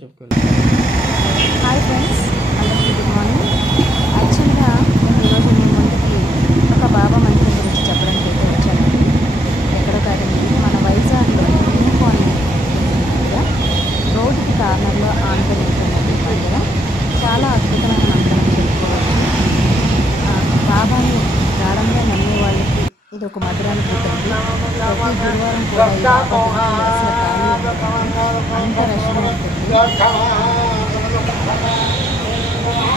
Hi friends, అందరికీ good morning. యాక్చువల్గా నేను ఈరోజు మీ ముందుకి ఒక బాబా మందిరం గురించి చెప్పడానికి అయితే వచ్చానండి. ఎక్కడో కాదండి, మన వైజాగ్లో న్యూ కాలనీ రోడ్డుకి కార్నర్లో ఆనుకొని ఉంటుందండి మందిరం. చాలా అద్భుతమైన మందిరం చెప్పుకోవచ్చు. బాబాని గాఢంగా నమ్మే వాళ్ళకి ఇది ఒక మధురానుభూతండి. ప్రతి గురువారం కూడా ఈ బాబా అసలు ఖాళీ అంత రష్గా ఉంటుంది.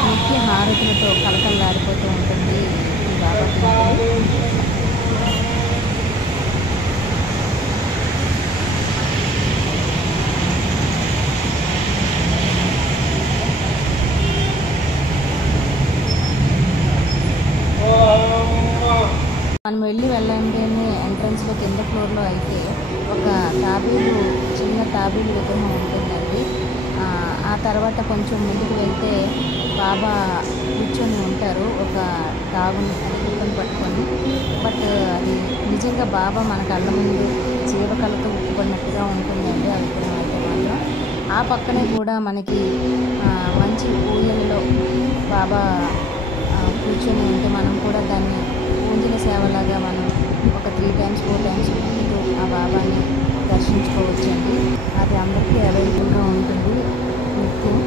నిత్య హారతులతో కలకలలాడిపోతూ ఉంటుంది ఈ బాబా టెంపుల్. మనం వెళ్ళంగానే ఎంట్రన్స్లో కింద ఫ్లోర్లో అయితే ఒక చిన్న తాబేలు విగ్రహం ఉంటుందండి. ఆ తర్వాత కొంచెం ముందుకు వెళ్తే బాబా కూర్చొని ఉంటారు ఒక తాగుని పట్టుకొని. బట్ అది నిజంగా బాబా మన కళ్ళ ముందు జీవకళతో ఉప్పుకున్నట్టుగా ఉంటుందండి ఆ విగ్రహం అయితే మాత్రం. ఆ పక్కనే కూడా మనకి మంచి ఊయలలో బాబా కూర్చొని ఉంటే మనం కూడా దాన్ని పూజల సేవలాగా మనం ఒక 3 times 4 times ముందు ఆ బాబాని దర్శించుకోవచ్చండి. అది అందరికీ అవైలబుల్గా ఉంటుంది నిత్యం.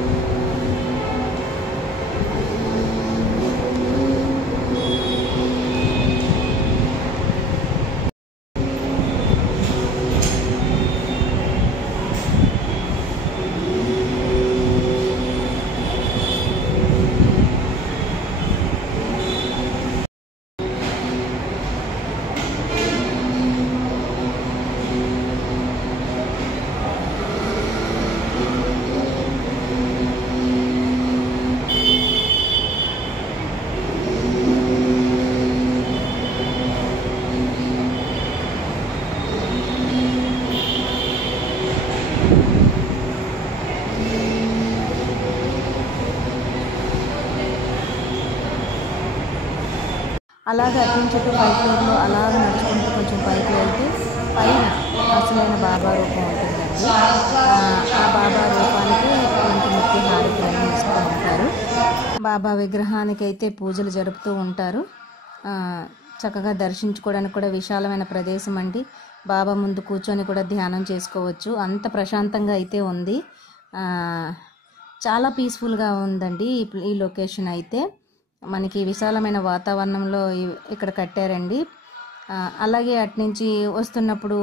అలాగే అటు చుట్టూ 5 ఫ్లోర్లో అలాగ నడుచుకుంటూ కొంచెం పైకి వెళ్తే పైన అసలైన బాబా రూపం ఉంటుందండి. ఆ బాబా రూపానికి మనకి నిత్య హారతులను ఇస్తూ ఉంటారు. బాబా విగ్రహానికి అయితే పూజలు జరుపుతూ ఉంటారు. చక్కగా దర్శించుకోవడానికి కూడా విశాలమైన ప్రదేశం అండి. బాబా ముందు కూర్చొని కూడా ధ్యానం చేసుకోవచ్చు. అంత ప్రశాంతంగా అయితే ఉంది. చాలా పీస్ఫుల్గా ఉందండి ఈ లొకేషన్ అయితే. మనకి విశాలమైన వాతావరణంలో ఇక్కడ కట్టారండి. అలాగే అట్నుంచి వస్తున్నప్పుడు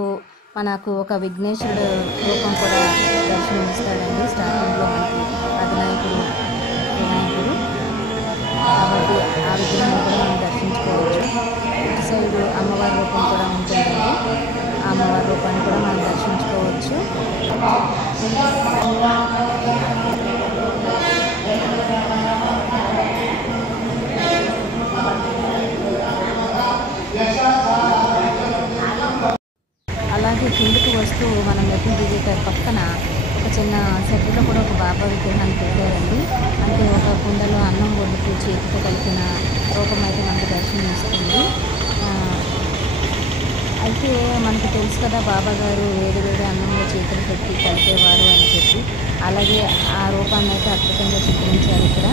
మనకు ఒక విఘ్నేశ్వరుడు రూపం కూడా దర్శనమిస్తాడండి. స్టార్టింగ్లో మనకి వినాయకుడు కాబట్టి ఆ విగ్రహాన్ని కూడా మనం దర్శించుకోవచ్చు. ఇటు సైడు అమ్మవారి రూపం కూడా ఉంటుందండి. ఆ అమ్మవారి రూపాన్ని కూడా మనం దర్శించుకోవచ్చు. అలాగే కిందకి వస్తూ మనం మెట్లు దిగే పక్కన ఒక చిన్న సెట్లో కూడా ఒక బాబా విగ్రహాన్ని పెట్టారండి. అంటే ఒక కుండలో అన్నం వండుతూ చేతితో కలిపిన రూపం అయితే మనకు దర్శనం ఇస్తుంది. అయితే మనకు తెలుసు కదా బాబా గారు వేడి అన్నంలో చేతులు పెట్టి కలిపేవారు అని చెప్పి. అలాగే ఆ రూపాన్ని అయితే అద్భుతంగా చిత్రించారు ఇక్కడ.